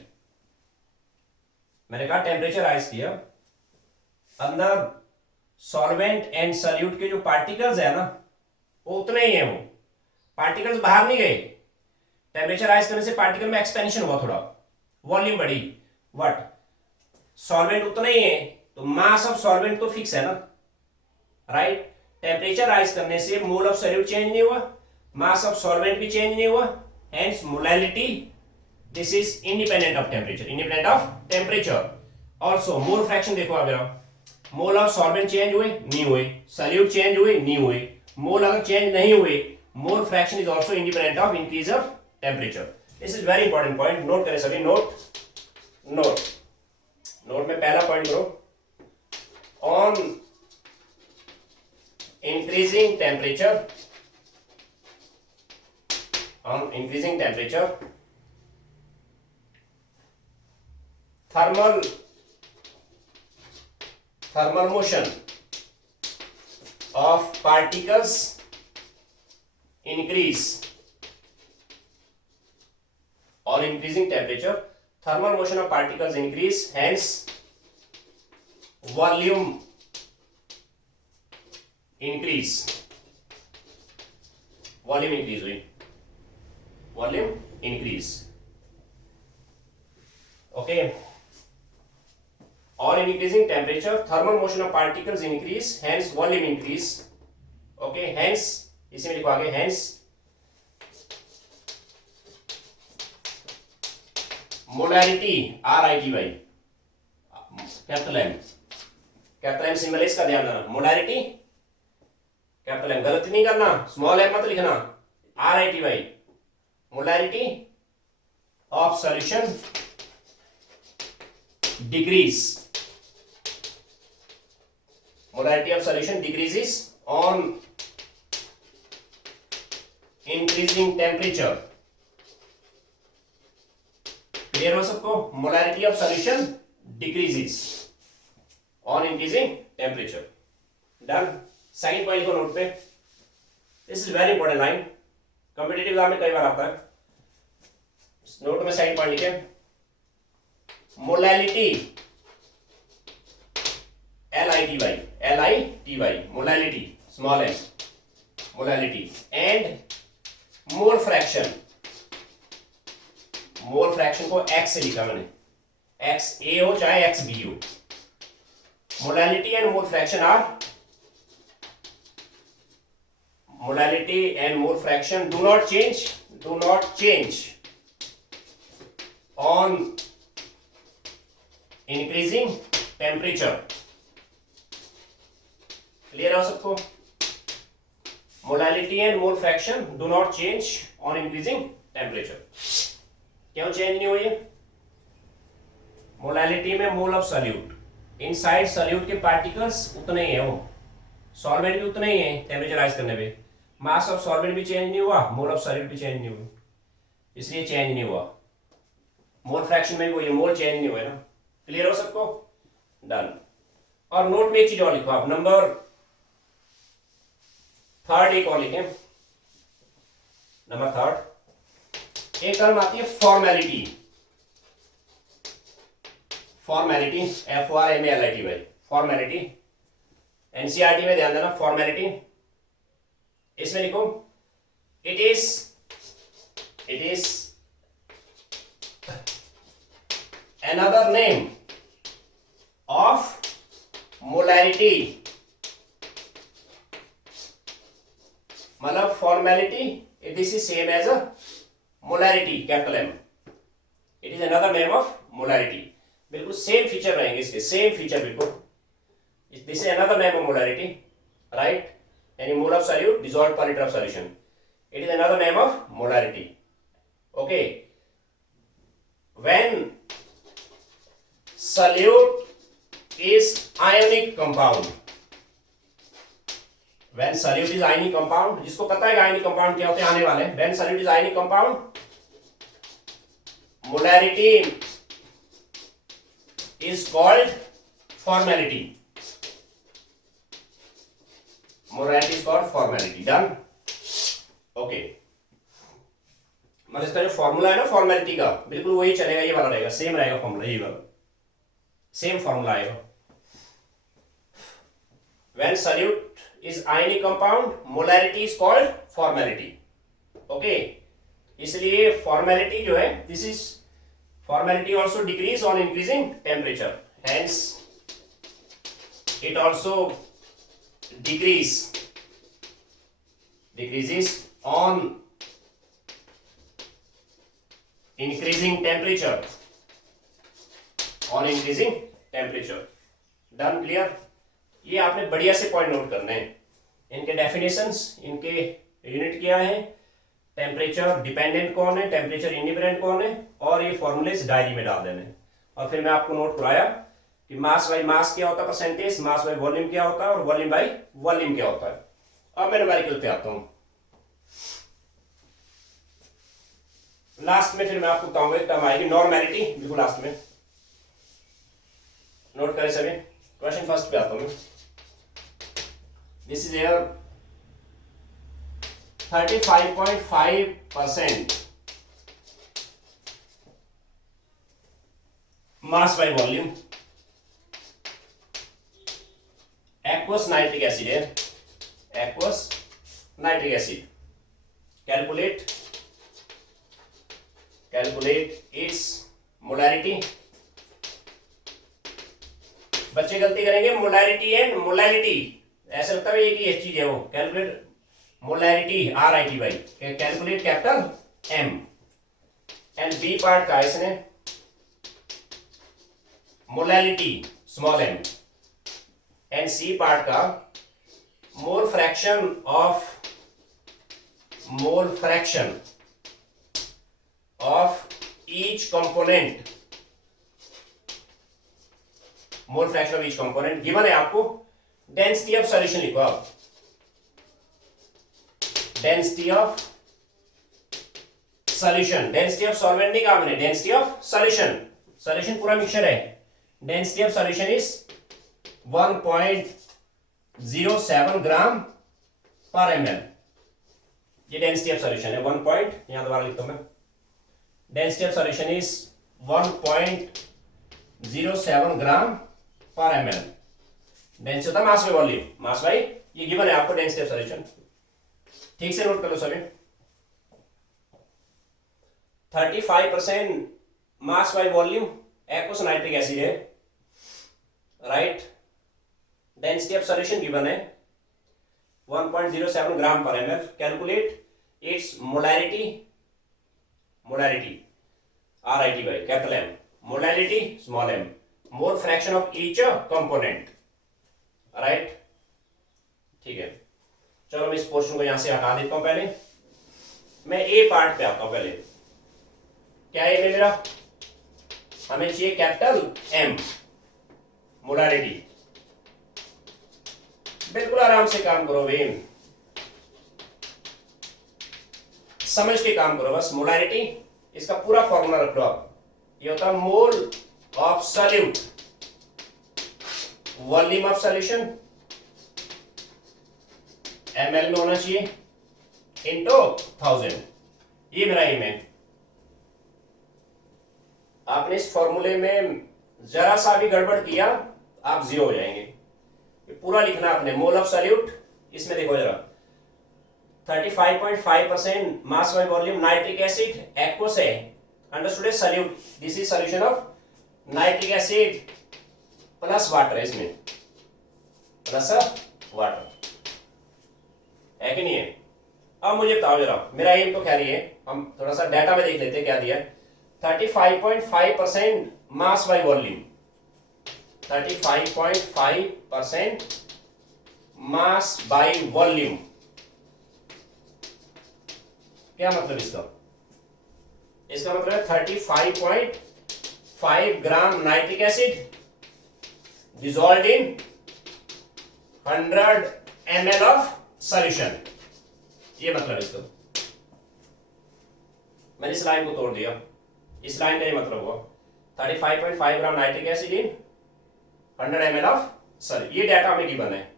मैंने कहा टेम्परेचर राइज किया, अंदर सॉल्वेंट एंड सॉल्यूट के जो पार्टिकल्स है ना, वो उतने ही है, वो पार्टिकल्स बाहर नहीं गए। टेम्परेचर राइज करने से पार्टिकल में एक्सपेंशन हुआ, थोड़ा वॉल्यूम बढ़ी, बट सॉल्वेंट उतना ही है, तो मास ऑफ सॉल्वेंट तो फिक्स है ना, राइट। टेम्परेचर राइज करने से मोल ऑफ सॉल्यूट चेंज नहीं हुआ, मास ऑफ सॉल्वेंट भी चेंज नहीं हुआ, hence molality, this is independent of temperature, independent of temperature. Also mole fraction देखो आप जरा, मोल ऑफ सॉल्वेंट चेंज हुए नहीं हुए, सॉल्यूट चेंज हुए नहीं हुए, मोल अगर चेंज नहीं हुए, mole fraction is also independent of increase of temperature. This is very important point, note करें सभी, नोट में पहला पॉइंट करो, on increasing temperature, on increasing temperature, thermal motion of particles increase on increasing temperature, thermal motion of particles increase, hence volume increase, volume increase हुई, volume increase, okay. On increasing temperature, thermal motion of particles increase, hence volume increase, okay. Hence इसी में लिखो आगे, hence molarity, RITY, capital M symbol इसका ध्यान रखना, मोलैरिटी कैपिटल एम, गलती नहीं करना, स्मॉल एम मत लिखना, RITY, molarity of solution decrease. Molarity of solution decreases on increasing temperature. Clear हो सबको? Molarity of solution decreases on increasing temperature. Done. Second point को नोट पे. This is very important line, competitive exam में कई बार आता है. नोट में सेकंड पॉइंट लिखे, molality LITY molality small m molality and mole fraction. Mole fraction को x से लिखा मैंने, XA हो चाहे XB हो. Molality and mole fraction are molality and mole fraction do not change on increasing temperature. Clear हो सबको? Molality and mole fraction do not change on increasing temperature. क्यों चेंज नहीं हुई है? मोलालिटी में mole of solute, inside solute के पार्टिकल्स उतने ही है, वो सॉल्वेंट भी उतने ही है टेम्परेचर राइज करने पे. मास ऑफ सॉल्वेंट भी चेंज नहीं हुआ, मोल ऑफ सॉल्यूट भी चेंज नहीं हुआ, इसलिए चेंज नहीं हुआ. मोल फ्रैक्शन में भी वही मोल चेंज नहीं हुआ ना. क्लियर हो सबको? डन. और नोट में एक चीज और लिखो आप, नंबर थर्ड एक और लिखें. नंबर थर्ड एक टर्म आती है formality. Formality FORMALITY formality. NCERT में ध्यान देना फॉर्मेलिटी. इसमें लिखो it is another name of molarity. मतलब formality this is same as a molarity capital M. It is another name of molarity. बिल्कुल सेम फीचर रहेंगे इसके, सेम फीचर बिल्कुल. This is another name of molarity, right? Any mole of solute dissolved per liter of solution. It is another name of molarity. Okay. When solute is ionic compound. When solute is ionic compound, जिसको पता है ionic compound क्या होते हैं आने वाले. When solute is ionic compound, molarity is called formality. Molarity is called formality. Done. Okay. मतलब इसका जो फॉर्मूला है ना फॉर्मेलिटी का, बिल्कुल वही चलेगा, ये वाला रहेगा, सेम रहेगा फॉर्मूला, ये वाला सेम फॉर्मूला आएगा. When solute is ionic compound, molarity is called formality. Okay. इसलिए formality जो है, this is formality also decrease on increasing temperature. Hence, it also decreases on increasing temperature. On increasing temperature. Done. Clear? ये आपने बढ़िया से पॉइंट नोट करने हैं. इनके डेफिनेशंस, इनके यूनिट क्या है, टेम्परेचर डिपेंडेंट कौन है, टेम्परेचर इंडिपेंडेंट कौन है, और ये फॉर्मूलेस डायरी में डाल देने. और फिर मैं आपको नोट कराया कि मास बाई मास क्या होता है परसेंटेज, मास बाई वॉल्यूम क्या होता है, और वॉल्यूम बाई वॉल्यूम क्या होता है. अब मैं न्यूमेरिकल पे आता हूं लास्ट में. फिर मैं आपको बताऊंगा एक टर्म आएगी नॉर्मेलिटी, बिल्कुल लास्ट में. नोट करें सभी. क्वेश्चन फर्स्ट पे आता हूं. This is air 35.5% mass by volume. Aqueous nitric acid है, aqueous nitric acid. Calculate its molarity. बच्चे गलती करेंगे मोलारिटी एंड मोलालिटी, ऐसा लगता है एक ही चीज है वो. Calculate molarity RITY, calculate capital M, and B part का इसने molality small m, and C part का mole fraction of each component mole fraction of each component given है आपको। डेंसिटी ऑफ सॉल्यूशन लिखो आप, density of solution, density of solvent नहीं कहा मैंने, डेंसिटी ऑफ सॉल्यूशन, सॉल्यूशन पूरा मिक्सचर है। Density of solution is 1.07 gram per ml, ये डेंसिटी ऑफ सॉल्यूशन है। 1 पॉइंट, यहां दोबारा लिखता हूं मैं, density of solution is 1.07 gram per ml। Density होता है मास बाय वॉल्यूम, मास बाय, ये गिवन है आपको डेंसिटी ऑफ सॉल्यूशन। ठीक से नोट कर लो सभी। 35% mass by volume aqueous nitric acid है, right. Density of solution given है 1.07 gram per ml। Calculate its molarity, molarity RITY capital M, molarity small m, mole fraction of each component, right. ठीक है, चलो मैं इस पोर्शन को यहां से हटा देता हूं। पहले मैं ए पार्ट पे आता हूं। पहले क्या है मेरा, हमें चाहिए कैपिटल M, मोलैरिटी। बिल्कुल आराम से काम करो भाई, समझ के काम करो बस। मोलैरिटी, इसका पूरा फॉर्मूला रख लो आप, ये होता है मोल of solute, volume of solution ml में होना चाहिए इनटू 1000। ये मेरा एम है। आपने इस फॉर्मूले में जरा सा भी गड़बड़ किया आप जीरो हो जाएंगे। पूरा लिखना आपने, मोल ऑफ सॉल्यूट, इसमें देखो जरा 35.5% mass by volume nitric acid aqueous है, अंडरस्टूड है। Solute, this is solution of nitric acid plus water है, इसमें प्लस वाटर है कि नहीं है। अब मुझे बताओ जरा, मेरा एम तो खैर ही है, हम थोड़ा सा डाटा में देख लेते हैं क्या दिया है। 35.5% mass by volume, 35.5% mass by volume, क्या मतलब इसका? इसका मतलब है 35.5 gram nitric acid dissolved in 100 ml of solution, ये मतलब इसका। मैंने इस लाइन को तोड़ दिया, इस लाइन का ये मतलब हुआ 35.5 gram nitric acid in 100 ml of solute. ये डाटा हमें गिवन है।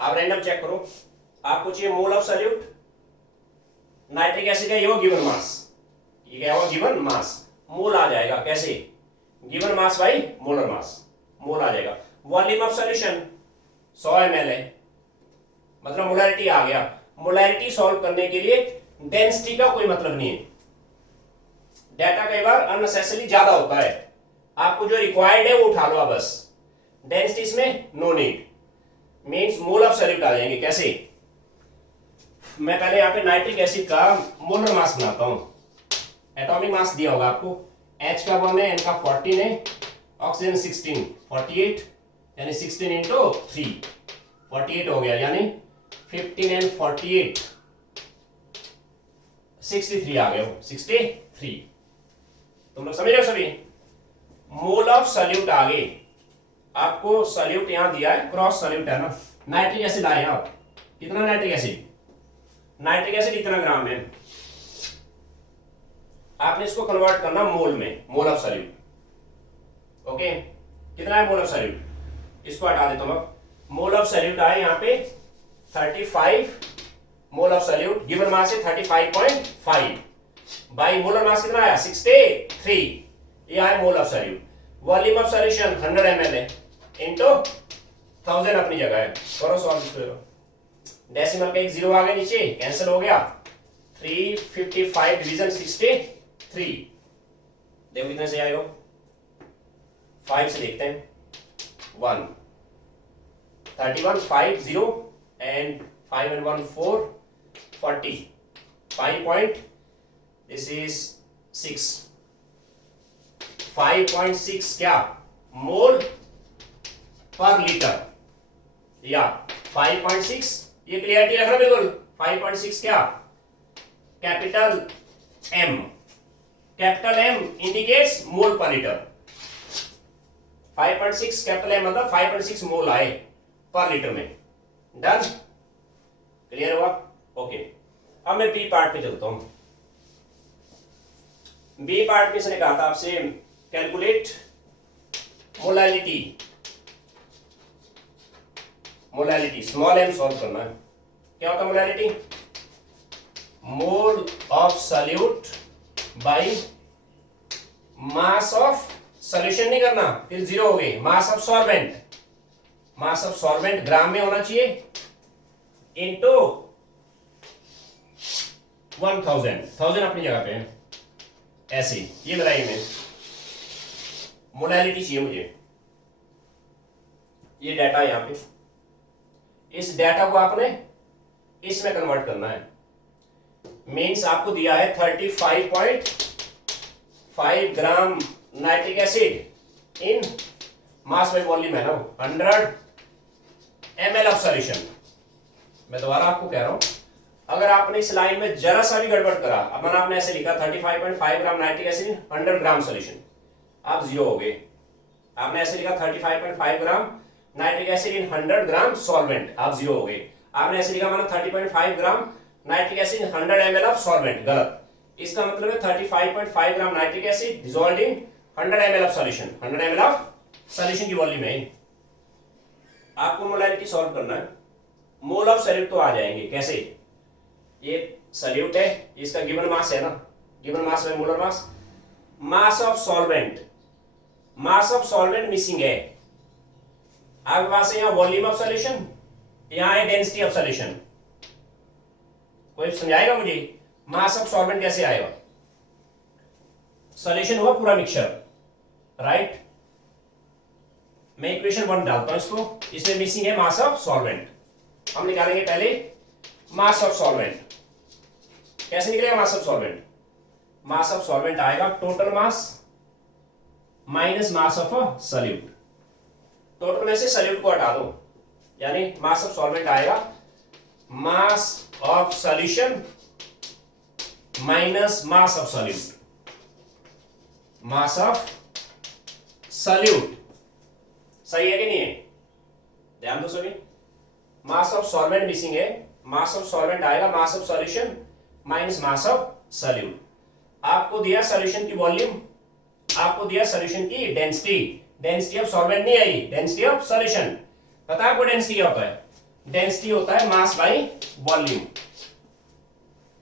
आप रैंडम चेक करो, आपको चाहिए mole of solute, nitric acid का ये हो गिवन मास, ये क्या होगा गिवन मास, मोल आ जाएगा कैसे, given mass by molar mass, mole आ जाएगा। वॉल्यूम ऑफ सॉल्यूशन 100 ml है, मतलब मोलैरिटी आ गया। मोलैरिटी सॉल्व करने के लिए डेंसिटी का कोई मतलब नहीं है, डाटा कई बार अननेसेसरी ज्यादा होता है, आपको जो रिक्वायर्ड है वो उठा लो बस। डेंसिटी इसमें no need, means mole of solute आ जाएंगे। कैसे, मैं पहले यहाँ पे नाइट्रिक एसिड का मोलर मास बनाता हूं। एटॉमिक मास दिया होगा आपको, H का 1 है, N का 14 है, ऑक्सीजन 16, 48 यानी 16 इंटू 3, 48 हो गया, यानी 15 एंड 48 63 आ गया, 63। तुम लोग समझ रहे हो सभी। मोल ऑफ सॉल्यूट आ गए, आपको सॉल्यूट यहां दिया है, क्रॉस सॉल्यूट है ना, नाइट्रिक एसिड आए आप, कितना नाइट्रिक एसिड, नाइट्रिक एसिड इतना ग्राम में, आपने इसको कन्वर्ट करना मोल में, मोल ऑफ सॉल्यूट। ओके, कितना है मोल ऑफ सॉल्यूट, इसको हटा देता हूं अब। मोल ऑफ सॉल्यूट आए यहां पे 35 मोल ऑफ सॉल्यूट, गिवन मास है 35.5 बाई मोलर मास कितना आया 63, ये आया मोल of solute. Volume of solution 100 ml है, इनटू 1000 अपनी जगह है। करो सॉल्व इसको, डेसिमल का एक जीरो आ गया नीचे, कैंसिल हो गया, 355 डिवीजन 63, देखो कितने से आएगा, 5 से देखते हैं, 1 31 5 0 and 5 and 1 4 40 5 point, this is 6, 5.6 क्या मोल पर लीटर, या 5.6, ये क्लियरिटी रखना बिल्कुल। 5.6 क्या, capital M, capital M indicates mole per litre. 5.6 capital है मतलब 5.6 मोल आए पर लीटर में। डन, क्लियर हुआ? ओके, अब मैं बी पार्ट पे चलता हूं। बी पार्ट में इसने कहा था आपसे calculate molality, molality small M solve करना है। क्या होता है molality? Mole of solute by mass of solution, नहीं करना फिर जीरो हो गई। Mass of solvent, mass of solvent gram में होना चाहिए इनटू 1000 अपनी जगह पे है ऐसे, ये बताइए मैं मोलैलिटी चाहिए मुझे। ये डाटा यहां पे, इस डाटा को आपने इसमें कन्वर्ट करना है। मींस आपको दिया है 35.5 gram nitric acid in mass by volume है ना 100 ml ऑफ सॉल्यूशन। मैं दोबारा आपको कह रहा हूं, अगर आपने इस लाइन में जरा सा भी गड़बड़ करा, अब मैंने आपने ऐसे लिखा 35.5 gram nitric acid in 100 gram solution, आप जीरो हो गए। आपने ऐसे लिखा 35.5 gram nitric acid in 100 gram solvent, आप जीरो हो गए। आपने ऐसे लिखा माना 30.5 gram nitric acid in 100 ml of solvent, गलत। इसका मतलब है 35.5 gram nitric acid dissolved in 100 ml of solution. 100 ml of solution की वॉल्यूम है। आपको मोलैलिटी सॉल्व करना है। मोल ऑफ सॉल्यूट तो आ जाएंगे कैसे, ये सॉल्यूट है, इसका गिवन मास है ना, गिवन मास है molar mass. Mass of solvent, mass of solvent missing है आपके पास है। यहां वॉल्यूम ऑफ सॉल्यूशन, यहां है डेंसिटी ऑफ सॉल्यूशन। कोई समझाएगा मुझे मास ऑफ सॉल्वेंट कैसे आएगा? सॉल्यूशन हुआ पूरा मिक्सचर, राइट। मैं इक्वेशन 1 डालता हूं इसको, इसमें मिसिंग है मास ऑफ सॉल्वेंट। हम निकालेंगे पहले मास ऑफ सॉल्वेंट। कैसे निकलेगा mass of solvent? Mass of solvent आएगा total mass minus mass of a solute. Total में से सॉल्यूट को हटा दो, यानी मास ऑफ सॉल्वेंट आएगा मास of solution minus mass of solute. Mass of solute सही है कि नहीं है? ध्यान दो सभी। मास ऑफ सॉल्वेंट मिसिंग है, मास ऑफ सॉल्वेंट आएगा मास of solution minus mass of solute. आपको दिया सॉल्यूशन की वॉल्यूम, आपको दिया सॉल्यूशन की डेंसिटी। डेंसिटी ऑफ सॉल्वेंट नहीं आई, डेंसिटी ऑफ सॉल्यूशन। पता है आपको डेंसिटी क्या होता है? डेंसिटी होता है मास बाय वॉल्यूम।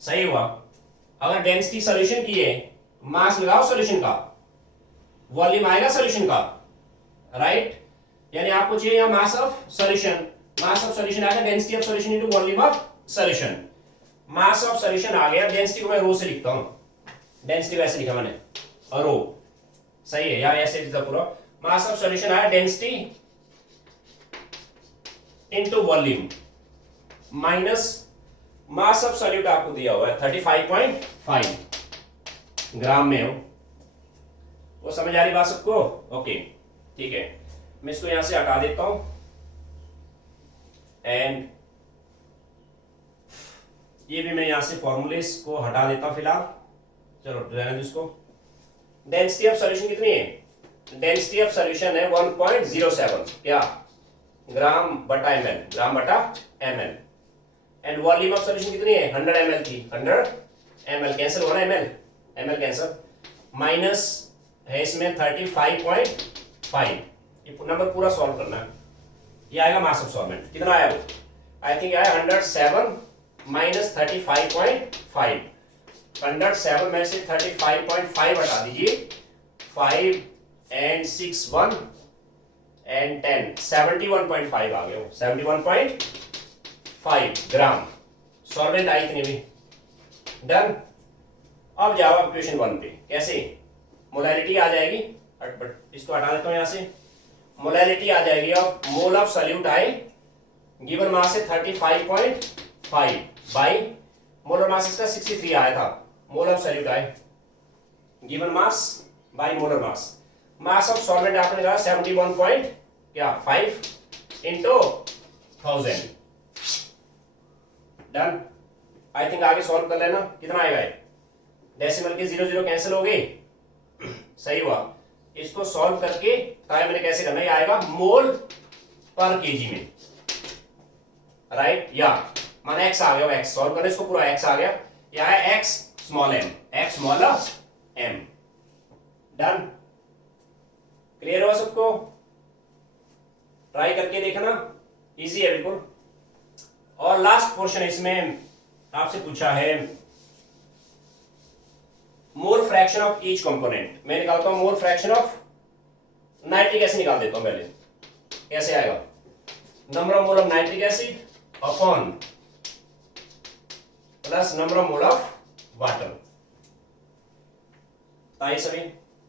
सही हुआ। अगर डेंसिटी सॉल्यूशन की है, मास लगाओ सॉल्यूशन का, वॉल्यूम आएगा सॉल्यूशन का, राइट। यानी आपको चाहिए यहां mass of solution, mass of solution आएगा density of solution into volume of solution. Mass of solution आ गया, डेंसिटी को मैं रो से लिखता हूं, डेंसिटी वैसे लिखा मैंने रो, सही है। यार ऐसे लिखा पूरा। मास ऑफ सॉल्यूशन आया density into volume minus mass of solute आपको दिया हुआ है 35.5 ग्राम में हो। वो समझ आ रही बात सबको? ओके ठीक है, मैं इसको यहां से हटा देता हूं एंड ये भी मैं यहां से फॉर्मूलेस को हटा देता हूं फिलहाल। चलो रहने दो इसको। डेंसिटी ऑफ सॉल्यूशन कितनी है? डेंसिटी ऑफ सॉल्यूशन है 1.07 क्या ग्राम बटा ml, ग्राम बटा ml। And volume of solution कितनी है? 100 ml की, 100 ml कैंसिल हो रहा है, ml कैंसिल, माइनस है इसमें 35.5। ये नंबर पूरा सॉल्व करना है। ये आएगा मास ऑफ सॉल्वेंट, कितना आया वो? आई थिंक आया 107 माइनस 35.5। 107 में से 35.5 हटा दीजिए, 5 एंड 6 1 एंड 10 71.5 आ गए। 71.5 ग्राम सॉल्वेंट आई इतनी भी। डन। अब जाओ इक्वेशन 1 पे। कैसे? मोलैलिटी आ जाएगी, इसको हटा देता हूं यहां से। मोलैलिटी आ जाएगी अब मोल of solute I given mass है 35.5 बाई मोलर मास इसका 63 आया था। मोल of solute I given mass by molar mass. Mass of solvent आपने कहा 71.5 इनटू 1000। डन। आई थिंक आगे सॉल्व कर लेना, कितना आएगा? डेसिमल के 0 0 कैंसिल हो गए, सही हुआ। इसको सॉल्व करके कहा मैंने कैसे करना है, आएगा मोल पर केजी में, राइट। या माना एक्स आ गया, एक्स सॉल्व करने इसको पूरा एक्स आ गया, या है X small M, X small M. Done, clear हुआ सबको? ट्राई करके देखना, इजी है बिल्कुल। और लास्ट पोर्शन इसमें आपसे पूछा है मोल फ्रैक्शन ऑफ ईच कंपोनेंट। मैं निकालता हूं मोल फ्रैक्शन ऑफ नाइट्रिक एसिड, निकाल देता हूं पहले। कैसे आएगा, number of mole of nitric acid upon plus number of mole of water. ताई सभी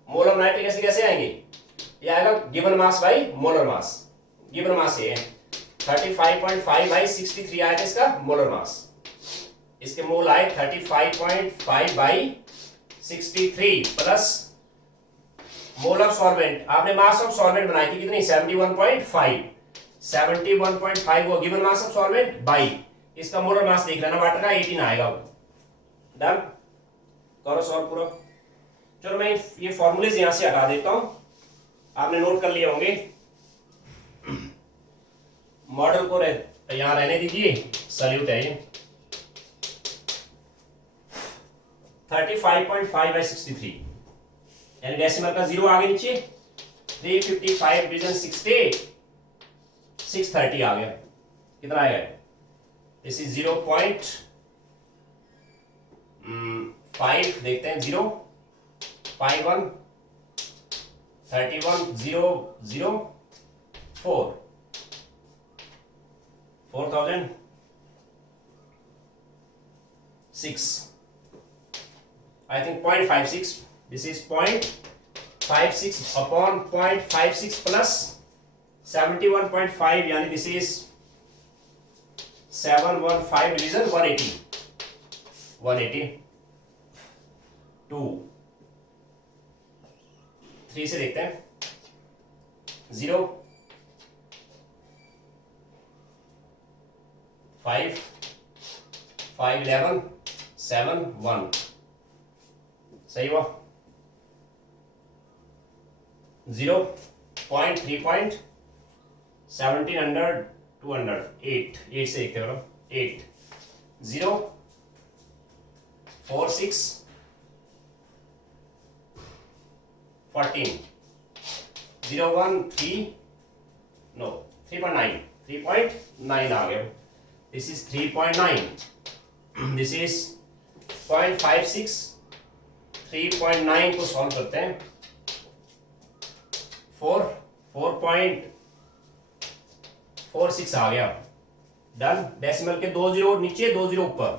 मोल ऑफ नाइट्रिक एसिड कैसे आएंगे, ये आएगा given mass by molar mass. Given mass ये 35.5 बाई 63 आया था इसका मोलर मास, इसके मोल आए 35.5 by 63 plus mole of solvent, आपने मास ऑफ सॉल्वेंट बनाई थी कितनी 71.5, 71.5 वो given mass of solvent by इसका मोलर मास देख लेना वाटर का 18 आएगा। डन, करो सॉल्व पूरा। चलो मैं ये फॉर्मूलेज यहां से हटा देता हूं, आपने नोट कर लिए होंगे। मॉडल को यहां रहने दीजिए, सल्यूट है ये 35.5 बाई 63, यानी डेसिमल का 0 आगे नीचे 355 डिवीजन 60 630 आ गया। कितना आएगा, दिस इज 0.5 देखते हैं, 0.51 31,004 4,006 I think 0.56, this is 0.56 upon 0.56 plus 71.5 यानी this is 715 division 180 2 3 से देखते हैं, 0 5 5 11 7 1 सही हुआ। 0.3 1700 200 8 से देखते हैं 8 0 4 6 14 0 1 3 नो 3.9 आ गया, दिस इज 3.9, दिस इज 0.56 3.9 को सॉल्व करते हैं 4.46 आ गया। डन, डेसिमल के 2 जीरो नीचे 2 जीरो ऊपर,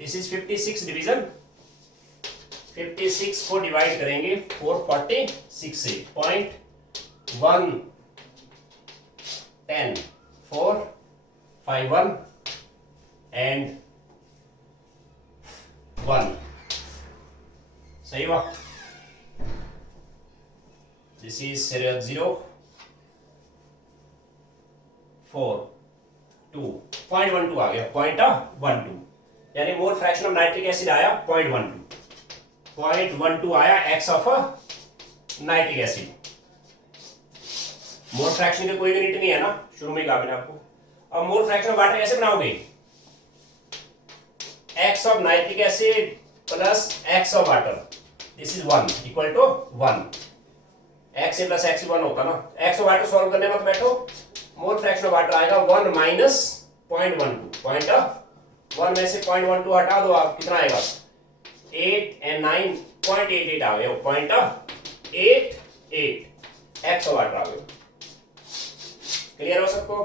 दिस इज 56 डिवीजन 56 को डिवाइड करेंगे 446 से 0.1 10 4 5 1 एंड 1 सही हुआ। दिस इज 0 4 2 0.12 आ गया, 0.12 यानी मोल फ्रैक्शन ऑफ नाइट्रिक एसिड आया 0.12 आया x of nitric acid. Mole fraction का कोई यूनिट नहीं है ना, शुरू में कहा मैंने आपको। अब मोल फ्रैक्शन ऑफ वाटर कैसे बनाओगे, X of nitric acid plus X of water, this is 1 equal to 1, X से प्लस एक्स 1 होता ना। एक्स ऑफ वाटर सॉल्व करने मत बैठो, मोल फ्रैक्शन ऑफ वाटर आएगा 1 माइनस 0.12, 1 में से 0.12 हटा दो आप, कितना आएगा 8 and 9 0.88 आ गया, 0.88 एक्स ऑफ वाटर आ गया। क्लियर हो सबको?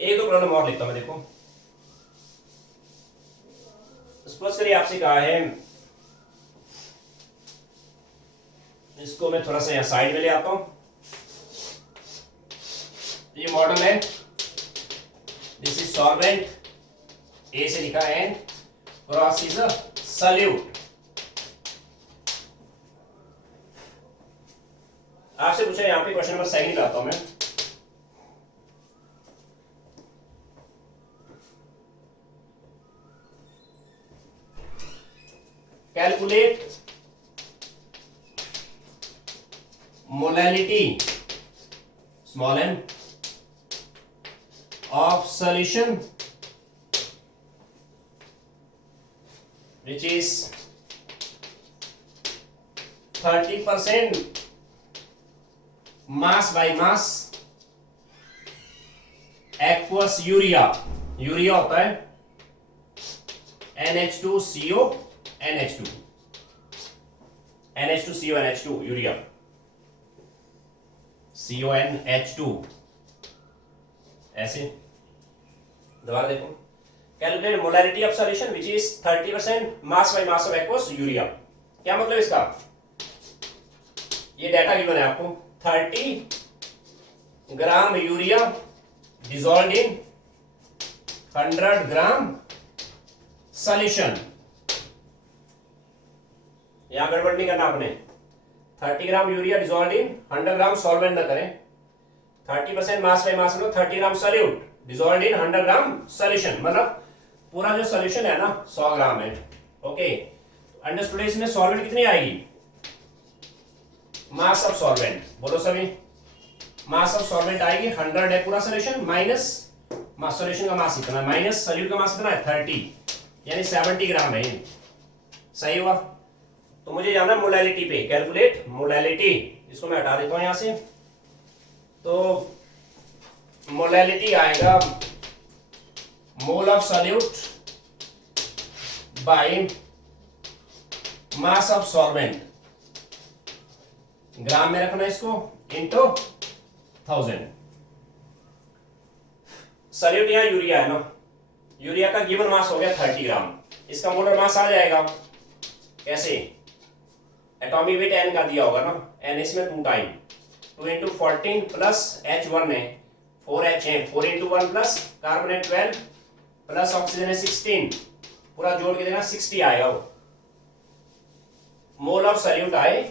एक दो प्रॉब्लम और लिखता हूं मैं, देखो सपोज करिए आपसे कहा है, इसको मैं थोड़ा सा यहां साइड में ले आता हूं, ये मॉडल है, दिस इज सॉल्वेंट, ए से लिखा है क्रॉस इज अ सॉल्यूट। आपसे पूछा यहां पे क्वेश्चन नंबर 7 लाता हूं मैं, calculate molality small m of solution which is 30% mass by mass aqueous urea होता है NH2CO NH2CO NH2 urea CONH2 ऐसे दोबारा देखो calculate molarity of solution which is 30% mass by mass of aqueous urea. क्या मतलब इसका, ये डाटा गिवन है आपको 30 gram urea dissolved in 100 gram solution. यहां गड़बड़ नहीं करना आपने, 30 gram urea dissolved in 100 gram solvent न करें, 30% मास बाय मास में 30 gram solute dissolved in 100 gram solution, मतलब पूरा जो सॉल्यूशन है ना 100 ग्राम है। Okay, understood. इसमें सॉल्वेंट कितनी आएगी, मास ऑफ सॉल्वेंट बोलो सभी, मास ऑफ सॉल्वेंट आएगी 100 है पूरा सॉल्यूशन, माइनस मास सॉल्यूशन का मास इतना है, माइनस सॉल्यूट का मास इतना है 30, यानी 70 ग्राम है। सही हुआ। तो मुझे जाना है मोलैलिटी पे, कैलकुलेट मोलैलिटी। इसको मैं हटा देता हूं यहां से। तो मोलैलिटी आएगा mole of solute by mass of solvent, gram में रखना इसको, इनटू 1000। सॉल्यूट यहां यूरिया है ना, यूरिया का गिवन मास हो गया 30 ग्राम, इसका मोलर मास आ जाएगा कैसे, एटॉमिक वेट n का दिया होगा ना, n इसमें 2 टाइम, 2 इंटू 14 प्लस H1 है 4H है, 4 इंटू 1 प्लस कार्बन है 12 प्लस ऑक्सीजन है 16, पूरा जोड़ के देना 60 आएगा वो। मोल ऑफ सॉल्यूट आए,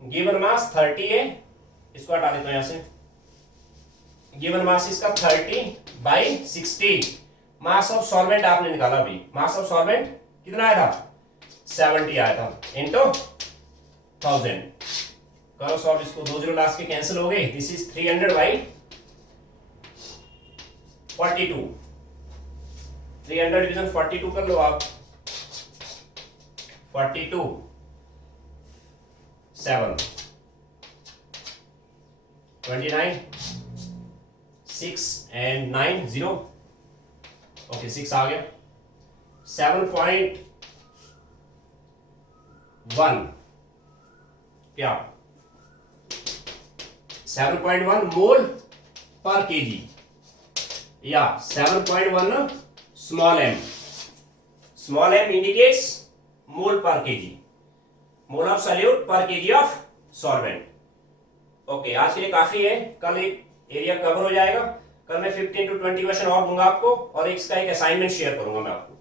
गिवन मास 30 है, इसको हटा देता हूं यहां से, गिवन मास इसका 30 बाई 60, मास ऑफ सॉल्वेंट आपने निकाला अभी, मास ऑफ सॉल्वेंट कितना आया था 70 आया था, इंटू 1000। करो सॉल्व इसको, 2 जीरो लास्ट के कैंसिल हो गए, दिस इज 300 बाई 42, 300 डिवीजन 42 कर लो आप, 42 7 29 6 and 9 0, ओके 6 आ गया, 7.1 क्या 7.1 मोल पर केजी, या 7.1 स्मॉल m इंडिकेट्स मोल पर केजी, मोल ऑफ सॉल्यूट पर केजी ऑफ सॉल्वेंट। ओके, आज के लिए काफी है, कल एक एरिया कवर हो जाएगा, कल मैं 15 to 20 क्वेश्चन और दूंगा आपको, और इसका एक असाइनमेंट शेयर करूंगा मैं आपको।